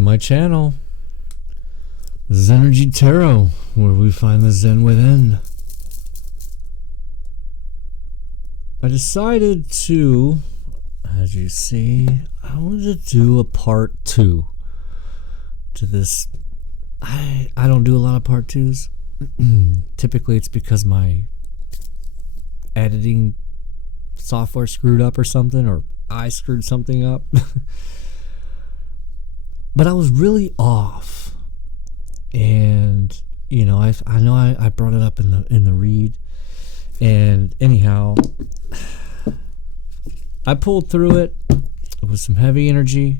to my channel, Zenergy Tarot, where we find the Zen within. I decided to, as you see, I wanted to do a part 2 to this. I don't do a lot of part 2s. Typically it's because my editing software screwed up or something, or I screwed something up. But I was really off, and you know, I know I brought it up in the read, and anyhow, I pulled through it with some heavy energy.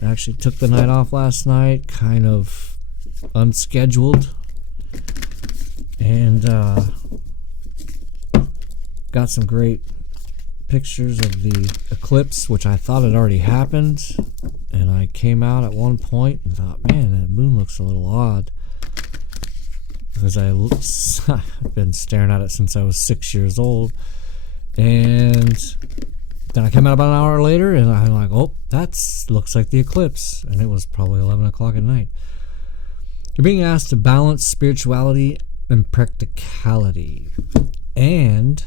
I actually took the night off last night, kind of unscheduled, and got some great pictures of the eclipse, which I thought had already happened, and I came out at one point and thought, man, that moon looks a little odd, because I've been staring at it since I was 6 years old. And then I came out about an hour later and I'm like, oh, that looks like the eclipse, and it was probably 11 o'clock at night. You're being asked to balance spirituality and practicality, and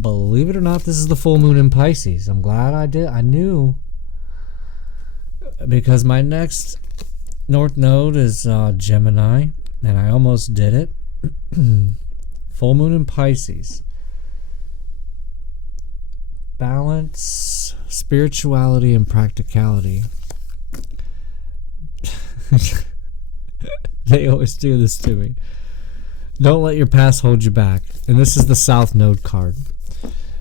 believe it or not, this is the full moon in Pisces. I'm glad I knew, because my next north node is Gemini, and I almost did it. Full moon in Pisces. Balance spirituality and practicality. They always do this to me. Don't let your past hold you back. And this is the South Node card.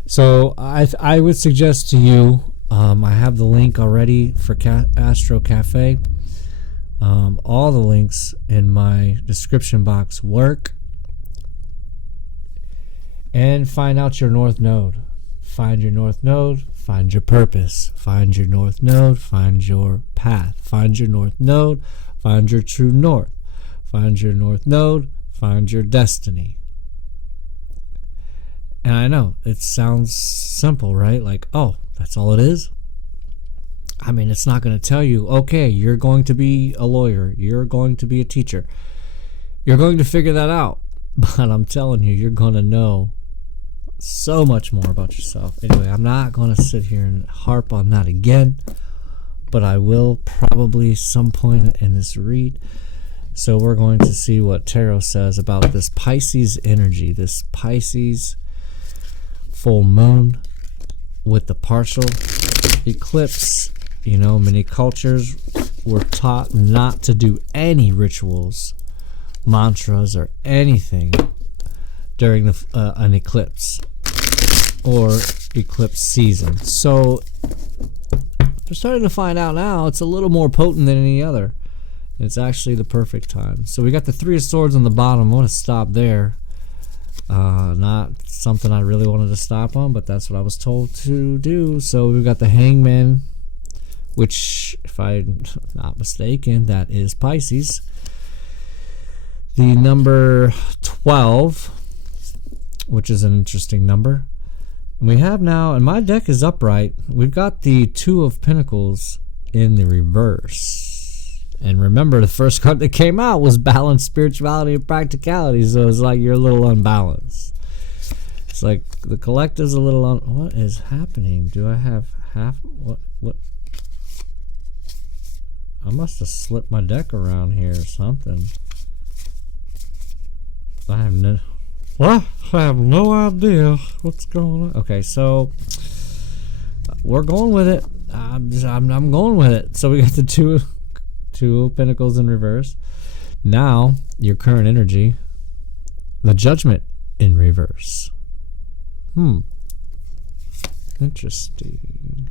So I would suggest to you, I have the link already for Astro Cafe. All the links in my description box work. And find out your North Node. Find your North Node. Find your purpose. Find your North Node. Find your path. Find your North Node. Find your true north. Find your North Node. Find your destiny. And I know it sounds simple, right? Like, oh, that's all it is. I mean, it's not going to tell you, okay, you're going to be a lawyer, you're going to be a teacher, you're going to figure that out. But I'm telling you, you're going to know so much more about yourself. Anyway, I'm not going to sit here and harp on that again, but I will probably some point in this read. So we're going to see what Tarot says about this Pisces energy, this Pisces full moon with the partial eclipse. You know, many cultures were taught not to do any rituals, mantras, or anything during an eclipse or eclipse season. So we're starting to find out now it's a little more potent than any other. It's actually the perfect time. So we got the Three of Swords on the bottom. I want to stop there. Not something I really wanted to stop on, but that's what I was told to do. So we've got the Hangman, which, if I'm not mistaken, that is Pisces. The number 12, which is an interesting number. And we have now, and my deck is upright, we've got the Two of Pentacles in the reverse. And remember, the first card that came out was Balance, Spirituality, and Practicality. So it's like you're a little unbalanced. It's like the collective's a little what is happening? Do I have half? What? I must have slipped my deck around here or something. I have no idea what's going on. Okay, so we're going with it. I'm going with it. So we got the Two of Pentacles in reverse. Now, your current energy, the Judgment in reverse. Interesting.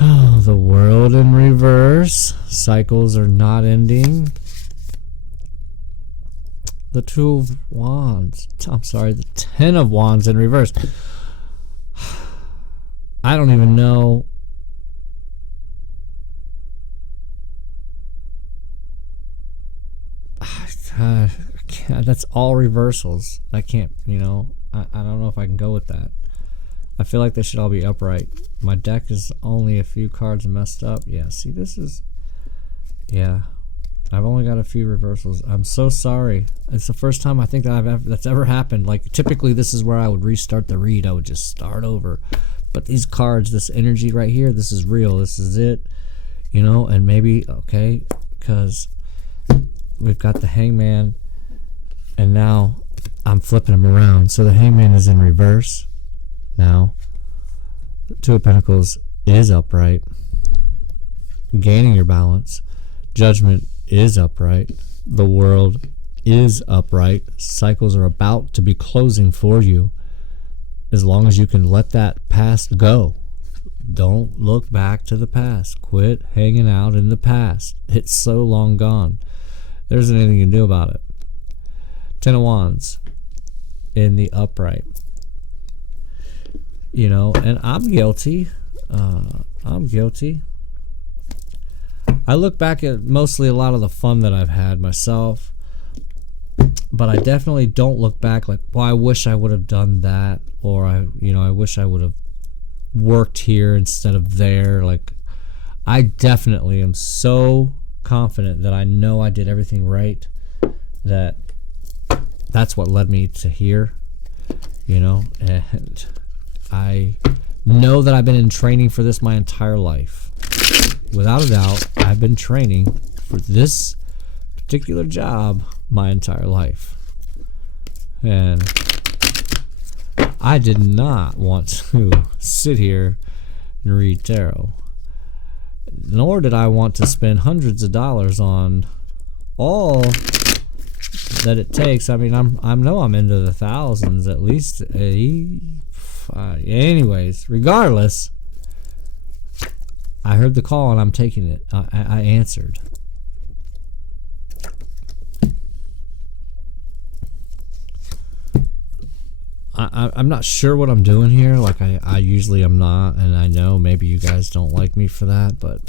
Oh, the World in reverse. Cycles are not ending. The Two of Wands. I'm sorry, the Ten of Wands in reverse. I don't even know. That's all reversals. I can't, I don't know if I can go with that. I feel like they should all be upright. My deck is only a few cards messed up. Yeah, see, this is... Yeah, I've only got a few reversals. I'm so sorry. It's the first time I think that that's ever happened. Like, typically this is where I would restart the read. I would just start over. But these cards, this energy right here, this is real. This is it. You know, and maybe, okay, because we've got the Hangman, and now I'm flipping them around. So the Hangman is in reverse. Now, the Two of Pentacles is upright, gaining your balance. Judgment is upright. The World is upright. Cycles are about to be closing for you. As long as you can let that past go. Don't look back to the past. Quit hanging out in the past. It's so long gone. There isn't anything you can do about it. Ten of Wands in the upright. You know, and I'm guilty. I'm guilty. I look back at mostly a lot of the fun that I've had myself, but I definitely don't look back like, well, I wish I would have done that, or I wish I would have worked here instead of there. Like, I definitely am so confident that I know I did everything right, that that's what led me to here, you know, and I know that I've been in training for this my entire life. Without a doubt, I've been training for this particular job my entire life. And I did not want to sit here and read tarot. Nor did I want to spend hundreds of dollars on all that it takes. I mean, I know I'm into the thousands at least. Anyways, regardless, I heard the call and I'm taking it. I answered. I'm not sure what I'm doing here. Like I usually am not, and I know maybe you guys don't like me for that, but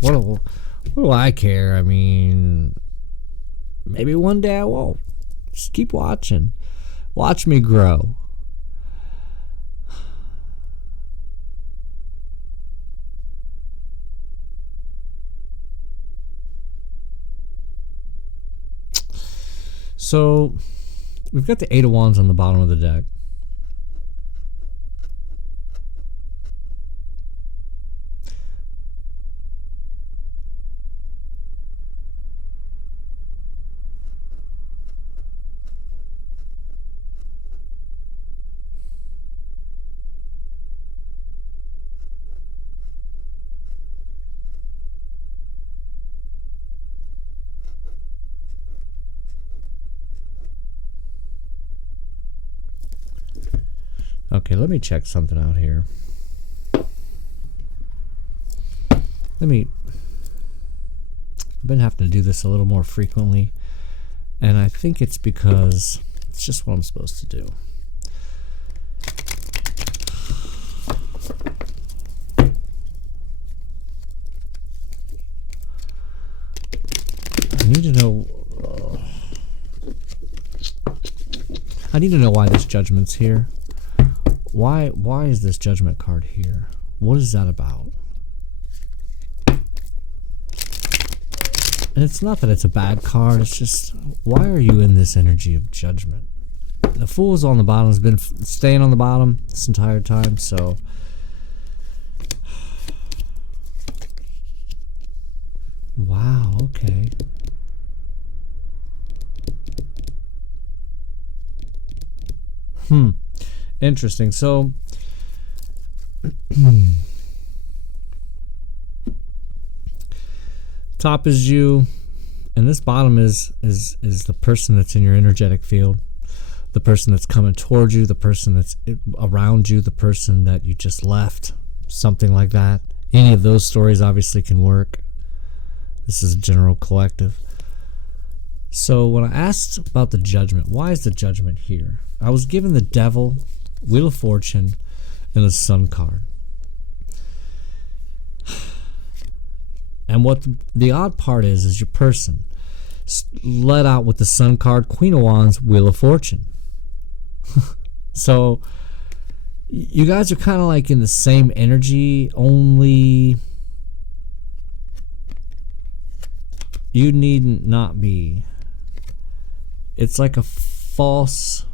what do I care? I mean, maybe one day I won't. Just keep watching. Watch me grow. So, we've got the Eight of Wands on the bottom of the deck. Okay, let me check something out here. I've been having to do this a little more frequently, and I think it's because it's just what I'm supposed to do. I need to know why this Judgment's here. Why is this Judgment card here? What is that about? And it's not that it's a bad card, it's just, why are you in this energy of Judgment? The Fool's on the bottom, has been staying on the bottom this entire time, so... Wow, okay. Interesting. So top is you, and this bottom is the person that's in your energetic field, the person that's coming towards you, the person that's around you, the person that you just left, something like that. Any of those stories obviously can work. This is a general collective. So when I asked about the Judgment, why is the Judgment here? I was given the Devil, Wheel of Fortune, and the Sun card. And what the odd part is your person let out with the Sun card, Queen of Wands, Wheel of Fortune. So you guys are kind of like in the same energy, only you needn't not be. It's like a false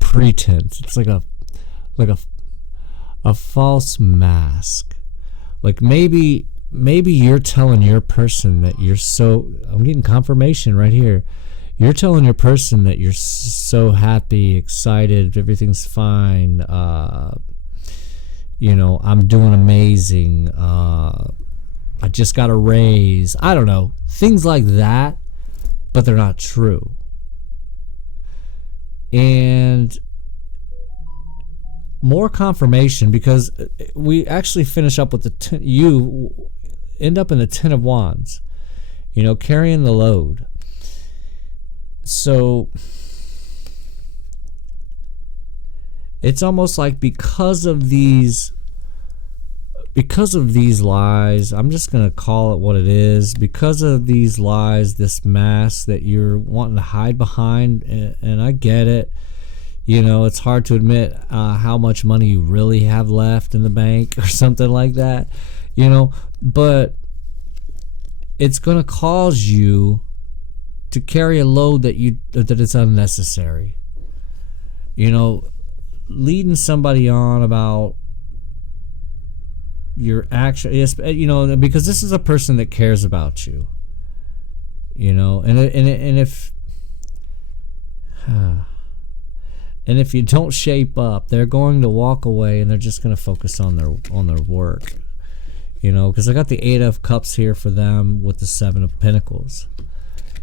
pretense. It's like a false mask. Like maybe you're telling your person that you're so, I'm getting confirmation right here. You're telling your person that you're so happy, excited, everything's fine. You know, I'm doing amazing. I just got a raise. I don't know. Things like that, but they're not true. And more confirmation, because we actually finish up with the you end up in the Ten of Wands, you know, carrying the load. So it's almost like because of these lies, I'm just going to call it what it is, because of these lies, this mask that you're wanting to hide behind, and I get it. You know, it's hard to admit how much money you really have left in the bank or something like that, you know, but it's going to cause you to carry a load that is unnecessary. You know, leading somebody on about your action, you know, because this is a person that cares about you, you know, and if you don't shape up, they're going to walk away and they're just going to focus on their work, you know, because I got the Eight of Cups here for them with the Seven of Pentacles,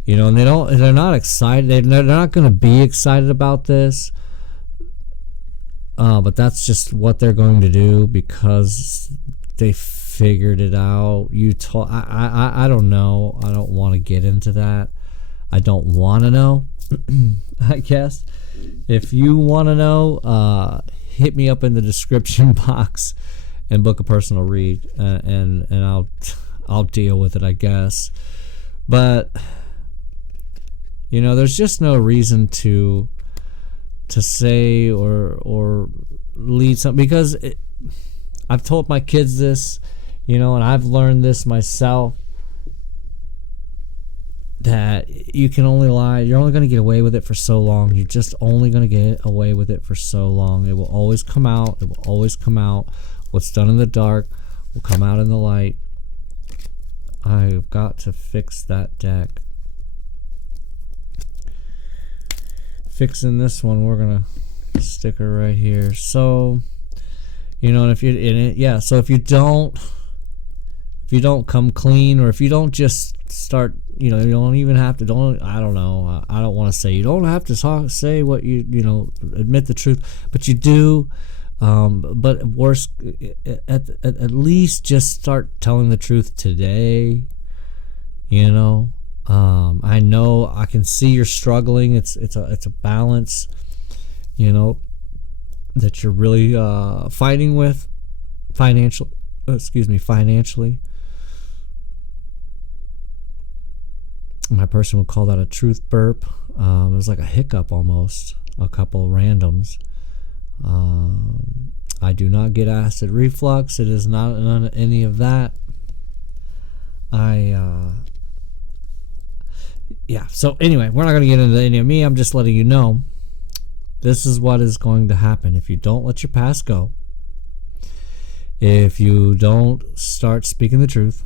you know, and they're not excited. They're not going to be excited about this, but that's just what they're going to do because they figured it out. I don't know. I don't want to get into that. I don't want to know. I guess. If you want to know, hit me up in the description box and book a personal read, and I'll deal with it, I guess. But you know, there's just no reason to say or lead something, because I've told my kids this, you know, and I've learned this myself, that you can only lie. You're only going to get away with it for so long. You're just only going to get away with it for so long. It will always come out. It will always come out. What's done in the dark will come out in the light. I've got to fix that deck. Fixing this one, we're going to stick her right here. So, you know, and if you so if you don't come clean, or if you don't just start, you know, you don't even have to, I don't know, I don't want to say you don't have to say what you know, admit the truth, but you do, but worse, at least just start telling the truth today, you know. I know, I can see you're struggling. It's a balance, you know, that you're really fighting with financially. My person would call that a truth burp. It was like a hiccup almost, a couple randoms. I do not get acid reflux. It is not any of that. Yeah, so anyway, we're not going to get into any of me. I'm just letting you know this is what is going to happen if you don't let your past go. If you don't start speaking the truth.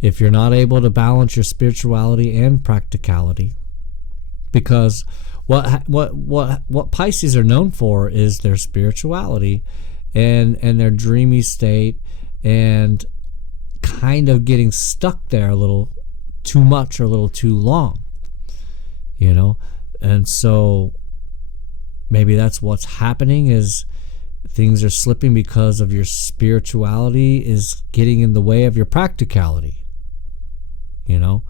If you're not able to balance your spirituality and practicality, because what Pisces are known for is their spirituality and their dreamy state, and kind of getting stuck there a little too much or a little too long, you know. And so maybe that's what's happening, is things are slipping because of your spirituality is getting in the way of your practicality. You know,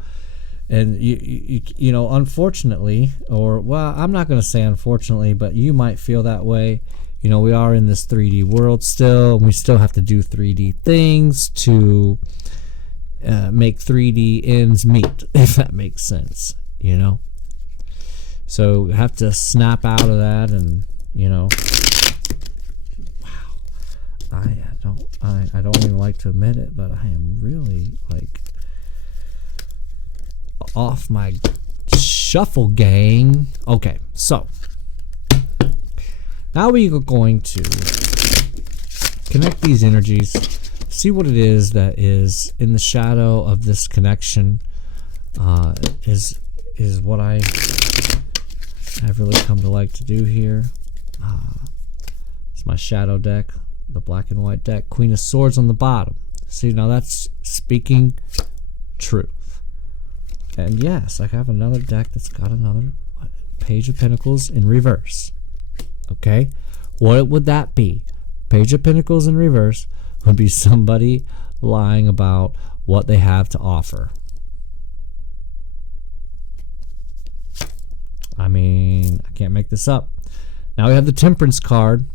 and you know, unfortunately, or well, I'm not going to say unfortunately, but you might feel that way. You know, we are in this 3D world still, and we still have to do 3D things to make 3D ends meet, if that makes sense. You know, so you have to snap out of that, and you know, I don't even like to admit it, but I am really like off my shuffle gang. Okay, so now we are going to connect these energies, see what it is that is in the shadow of this connection. Is what I've really come to like to do here. It's my shadow deck, the black and white deck, Queen of Swords on the bottom. See, now that's speaking truth. And yes, I have another deck that's got another Page of Pentacles in reverse. Okay, what would that be? Page of Pentacles in reverse would be somebody lying about what they have to offer. I mean, I can't make this up. Now we have the Temperance card,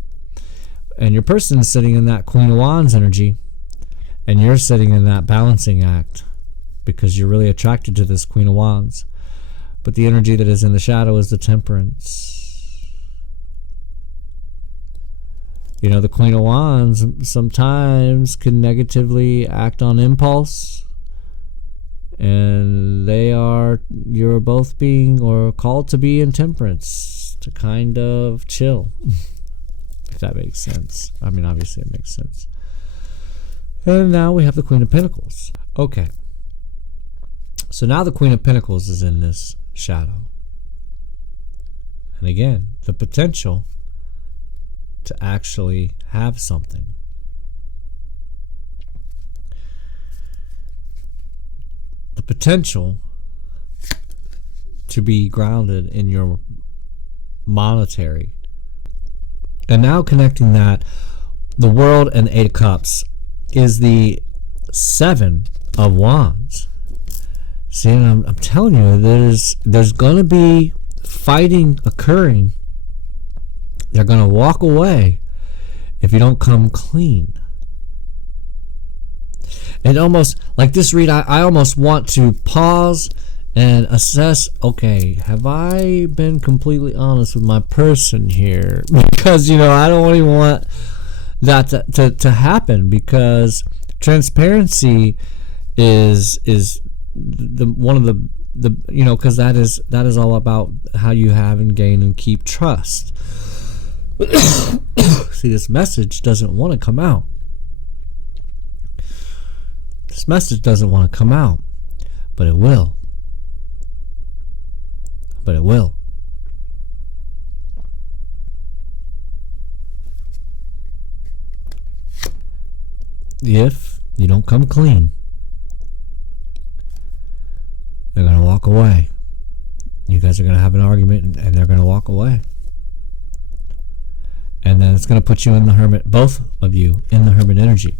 and your person is sitting in that Queen of Wands energy, and you're sitting in that balancing act because you're really attracted to this Queen of Wands. But the energy that is in the shadow is the Temperance. You know, the Queen of Wands sometimes can negatively act on impulse. And you're both being or called to be in temperance, to kind of chill, if that makes sense. I mean, obviously it makes sense. And now we have the Queen of Pentacles. Okay. So now the Queen of Pentacles is in this shadow. And again, the potential to actually have something. The potential to be grounded in your monetary. And now connecting that, the World and the Eight of Cups is the Seven of Wands. See, and I'm telling you, there's going to be fighting occurring. They're going to walk away if you don't come clean. And almost like this read, I almost want to pause and assess, okay, have I been completely honest with my person here? Because, you know, I don't even want that to happen, because transparency is the one of the you know, because that is all about how you have and gain and keep trust. See, this message doesn't want to come out. This message doesn't want to come out, but it will. But it will. If you don't come clean, they're going to walk away. You guys are going to have an argument, and they're going to walk away. And then it's going to put you in the Hermit, both of you, in the Hermit energy.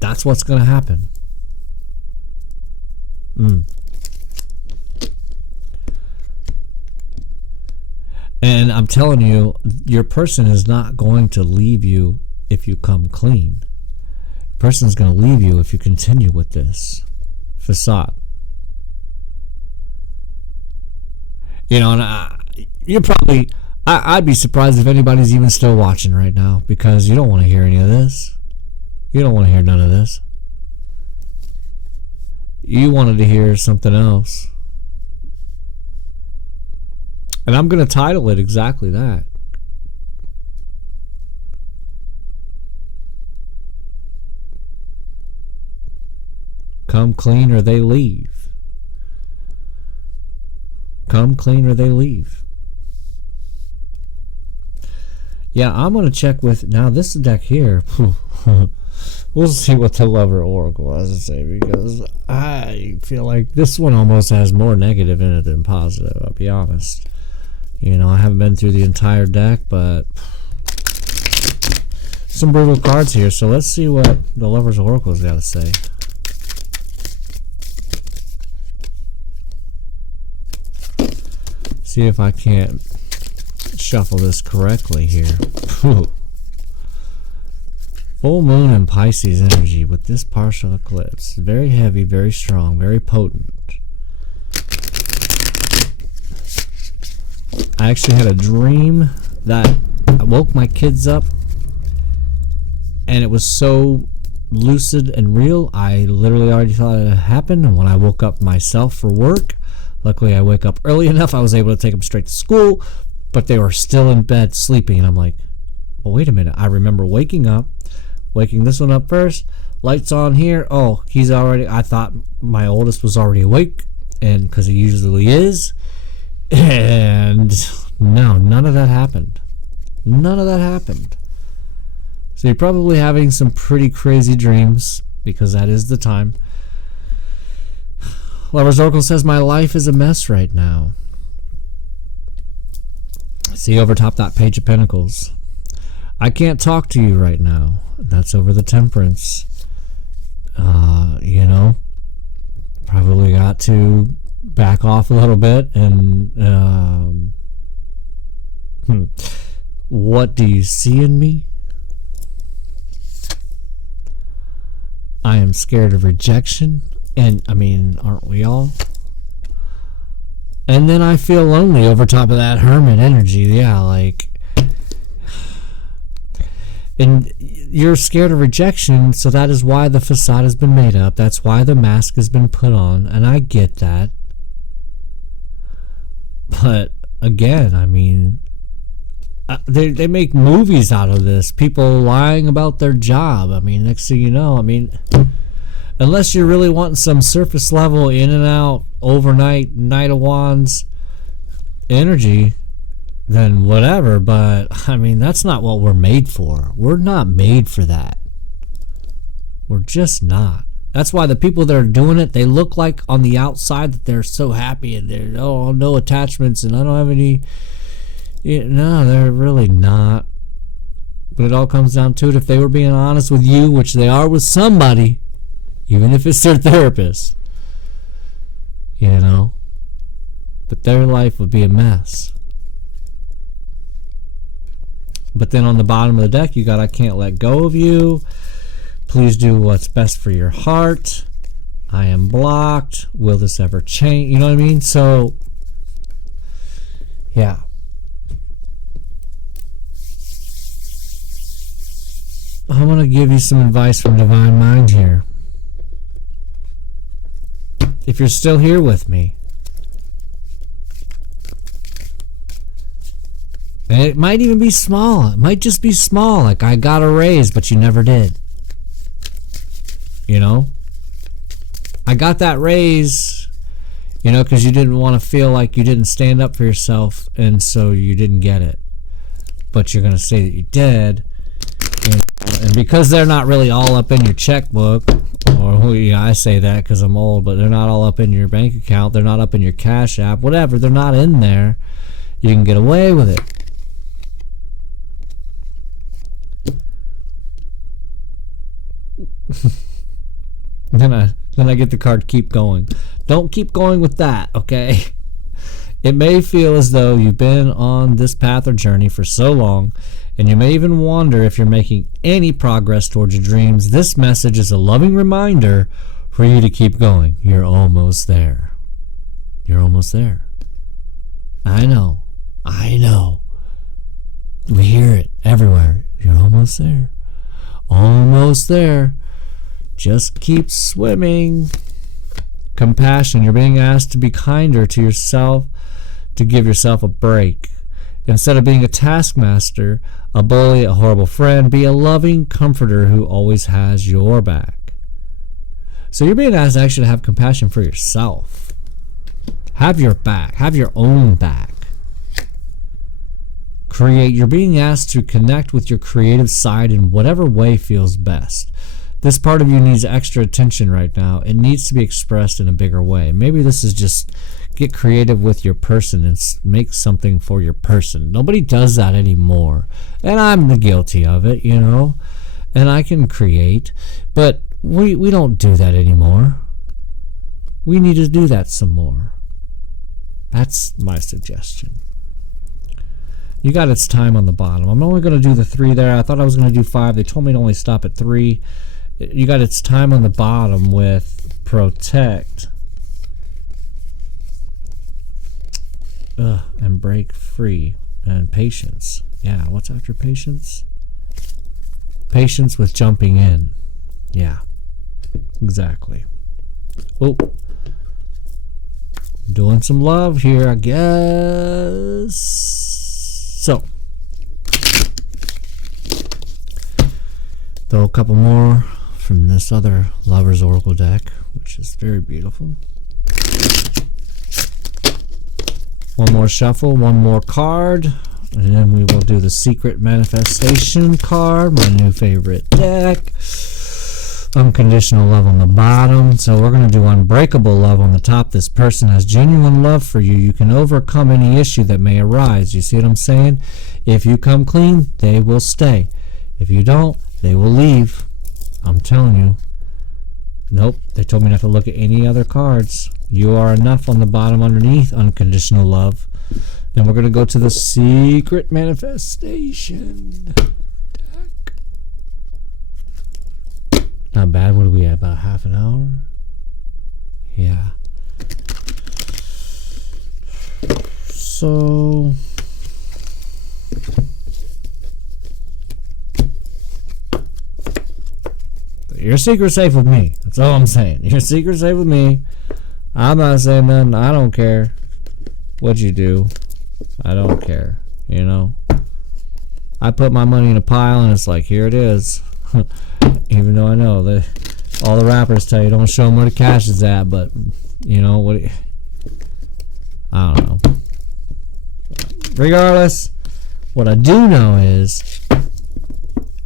That's what's going to happen. And I'm telling you, your person is not going to leave you if you come clean. Your person is going to leave you if you continue with this facade. You know, and you're probably, I'd be surprised if anybody's even still watching right now, because you don't want to hear any of this. You don't want to hear none of this. You wanted to hear something else. And I'm going to title it exactly that. Come clean or they leave. Come clean or they leave. Yeah, I'm going to check with, now this deck here. We'll see what the Lover Oracle has to say, because I feel like this one almost has more negative in it than positive, I'll be honest. You know, I haven't been through the entire deck, but some brutal cards here, so let's see what the Lover's Oracle's got to say. See if I can't shuffle this correctly here. Full moon and Pisces energy with this partial eclipse. Very heavy, very strong, very potent. I actually had a dream that I woke my kids up, and it was so lucid and real. I literally already thought it had happened, and when I woke up myself for work, luckily I wake up early enough, I was able to take them straight to school, but they were still in bed sleeping, and I'm like, well, wait a minute. I remember waking this one up first, lights on here. Oh, he's already, I thought my oldest was already awake, and because he usually is, and no, none of that happened. None of that happened. So you're probably having some pretty crazy dreams, because that is the time. Lover's Oracle says, my life is a mess right now. See over top that Page of Pentacles. I can't talk to you right now. That's over the Temperance. You know, probably got to back off a little bit and what do you see in me? I am scared of rejection, and I mean, aren't we all? And then I feel lonely over top of that Hermit energy. Yeah, like, and you're scared of rejection, so that is why the facade has been made up. That's why the mask has been put on, and I get that. But again, I mean, they make movies out of this. People lying about their job. I mean, next thing you know, I mean, unless you're really wanting some surface level in and out overnight Knight of Wands energy, then whatever. But I mean, that's not what we're made for. We're not made for that. We're just not. That's why the people that are doing it, they look like on the outside that they're so happy and they're no attachments and I don't have any. No, they're really not. But it all comes down to it. If they were being honest with you, which they are with somebody, even if it's their therapist, you know, but their life would be a mess. But then on the bottom of the deck, you got I can't let go of you. Please do what's best for your heart. I am blocked. Will this ever change? You know what I mean? So, yeah. I want to give you some advice from Divine Mind here. If you're still here with me, and it might even be small. It might just be small. Like, I got a raise, but you never did. You know? I got that raise, you know, because you didn't want to feel like you didn't stand up for yourself, and so you didn't get it. But you're going to say that you did. And because they're not really all up in your checkbook, or I say that because I'm old, but they're not all up in your bank account, they're not up in your Cash App, whatever, they're not in there, you can get away with it. Then I get the card keep going. Don't keep going with that, okay? It may feel as though you've been on this path or journey for so long, and you may even wonder if you're making any progress towards your dreams. This message is a loving reminder for you to keep going. You're almost there. You're almost there. I know. We hear it everywhere. You're almost there. Almost there. Just keep swimming. Compassion. You're being asked to be kinder to yourself, to give yourself a break. Instead of being a taskmaster, a bully, a horrible friend, be a loving comforter who always has your back. So you're being asked actually to have compassion for yourself. Have your back. Have your own back. You're being asked to connect with your creative side in whatever way feels best. This part of you needs extra attention right now. It needs to be expressed in a bigger way. Maybe this is just get creative with your person and make something for your person. Nobody does that anymore. And I'm guilty of it, you know. And I can create. But we don't do that anymore. We need to do that some more. That's my suggestion. You got its time on the bottom. I'm only going to do the 3 there. I thought I was going to do 5. They told me to only stop at 3. You got its time on the bottom with protect. And break free and patience. Yeah, what's after patience? Patience with jumping in. Yeah, exactly. Oh, doing some love here, I guess. So, throw a couple more from this other Lover's Oracle deck, which is very beautiful. One more shuffle, one more card, and then we will do the Secret Manifestation card, my new favorite deck. Unconditional love on the bottom. So we're going to do unbreakable love on the top. This person has genuine love for you. You can overcome any issue that may arise. You see what I'm saying? If you come clean, they will stay. If you don't, they will leave. I'm telling you. Nope, they told me not to look at any other cards. You are enough on the bottom underneath unconditional love. Then we're going to go to the Secret Manifestation deck. Not bad. What are we at? About half an hour? Yeah. So... your secret's safe with me. That's all I'm saying. Your secret's safe with me. I'm not saying nothing. I don't care what you do. I don't care. You know? I put my money in a pile and it's like, here it is. Even though I know that all the rappers tell you don't show them where the cash is at, but you know what? I don't know. Regardless, what I do know is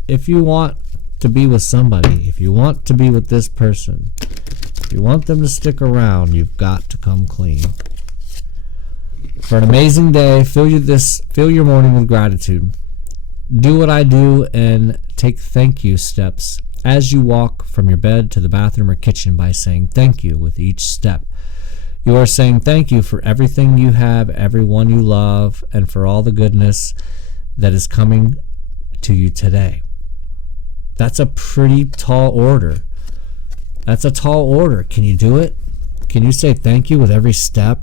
if you want to be with somebody, if you want to be with this person, if you want them to stick around, you've got to come clean. For an amazing day, fill your morning with gratitude. Do what I do and take thank you steps as you walk from your bed to the bathroom or kitchen by saying thank you with each step. You are saying thank you for everything you have, everyone you love, and for all the goodness that is coming to you today. That's a pretty tall order. That's a tall order. Can you do it? Can you say thank you with every step?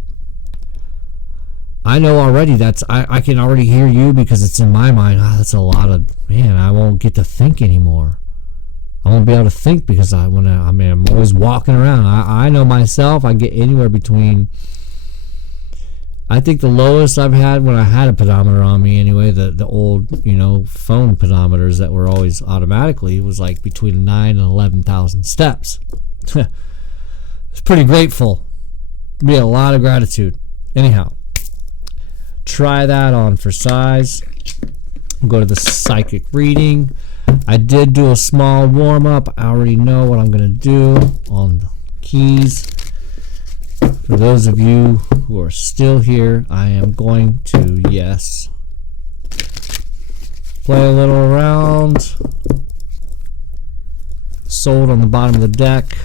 I know already I can already hear you because it's in my mind. Oh, that's a lot of, man, I won't get to think anymore. I won't be able to think because I'm always walking around. I know myself, I get anywhere between, I think the lowest I've had when I had a pedometer on me anyway, the old, phone pedometers that were always automatically, was like between 9,000 and 11,000 steps. It's pretty grateful. Be a lot of gratitude. Anyhow, try that on for size. Go to the psychic reading. I did do a small warm-up. I already know what I'm going to do on the keys. For those of you who are still here, I am going to, yes, play a little around. Sold on the bottom of the deck.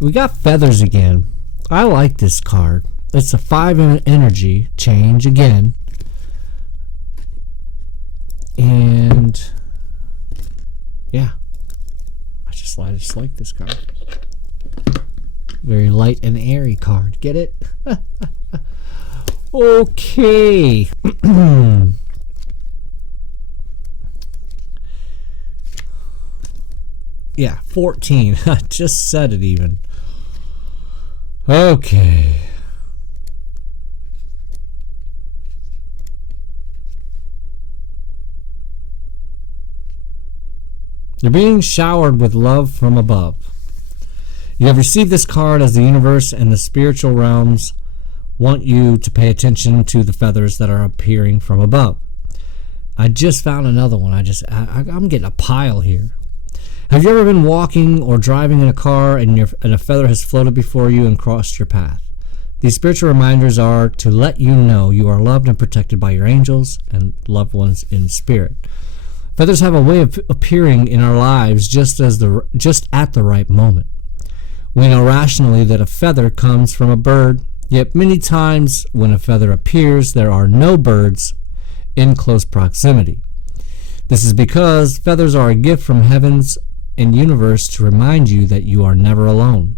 We got feathers again. I like this card. It's a 5 energy change again. And yeah, I just like this card. Very light and airy card. Get it? Okay. Yeah, 14. I just said it even. Okay. You're being showered with love from above. You have received this card as the universe and the spiritual realms want you to pay attention to the feathers that are appearing from above. I just found another one. I'm getting a pile here. Have you ever been walking or driving in a car and a feather has floated before you and crossed your path? These spiritual reminders are to let you know you are loved and protected by your angels and loved ones in spirit. Feathers have a way of appearing in our lives just at the right moment. We know rationally that a feather comes from a bird, yet many times when a feather appears, there are no birds in close proximity. This is because feathers are a gift from heavens and universe to remind you that you are never alone.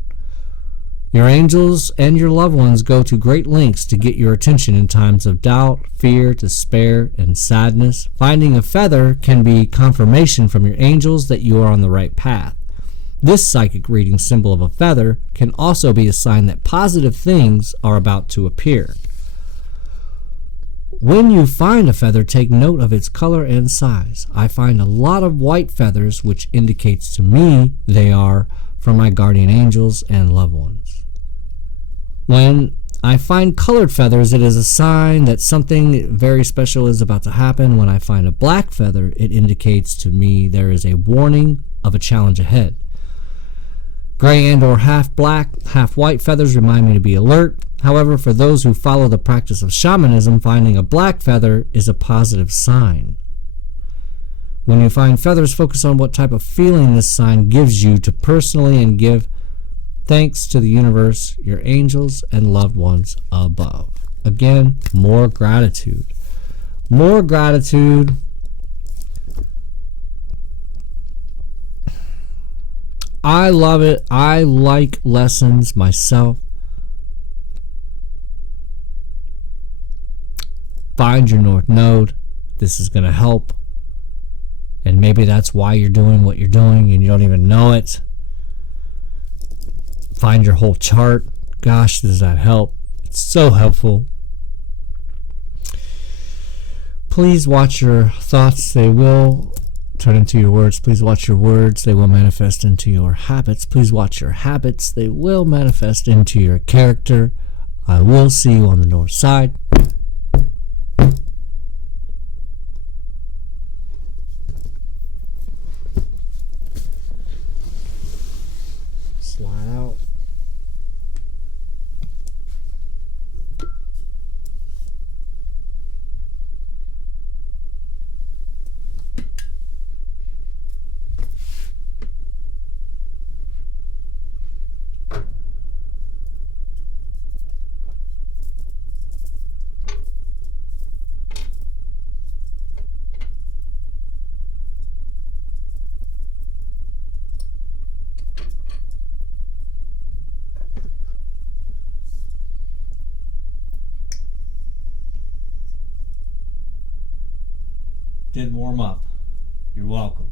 Your angels and your loved ones go to great lengths to get your attention in times of doubt, fear, despair, and sadness. Finding a feather can be confirmation from your angels that you are on the right path. This psychic reading symbol of a feather can also be a sign that positive things are about to appear. When you find a feather, take note of its color and size. I find a lot of white feathers, which indicates to me they are from my guardian angels and loved ones. When I find colored feathers, it is a sign that something very special is about to happen. When I find a black feather, it indicates to me there is a warning of a challenge ahead. Gray and or half black, half white feathers remind me to be alert. However, for those who follow the practice of shamanism, finding a black feather is a positive sign. When you find feathers, focus on what type of feeling this sign gives you to personally and give thanks to the universe, your angels, and loved ones above. Again, more gratitude. More gratitude. I love it. I like lessons myself. Find your North Node. This is going to help. And maybe that's why you're doing what you're doing and you don't even know it. Find your whole chart. Gosh, does that help? It's so helpful. Please watch your thoughts. They will turn into your words. Please watch your words. They will manifest into your habits. Please watch your habits. They will manifest into your character. I will see you on the north side. Slide out. Did warm up. You're welcome.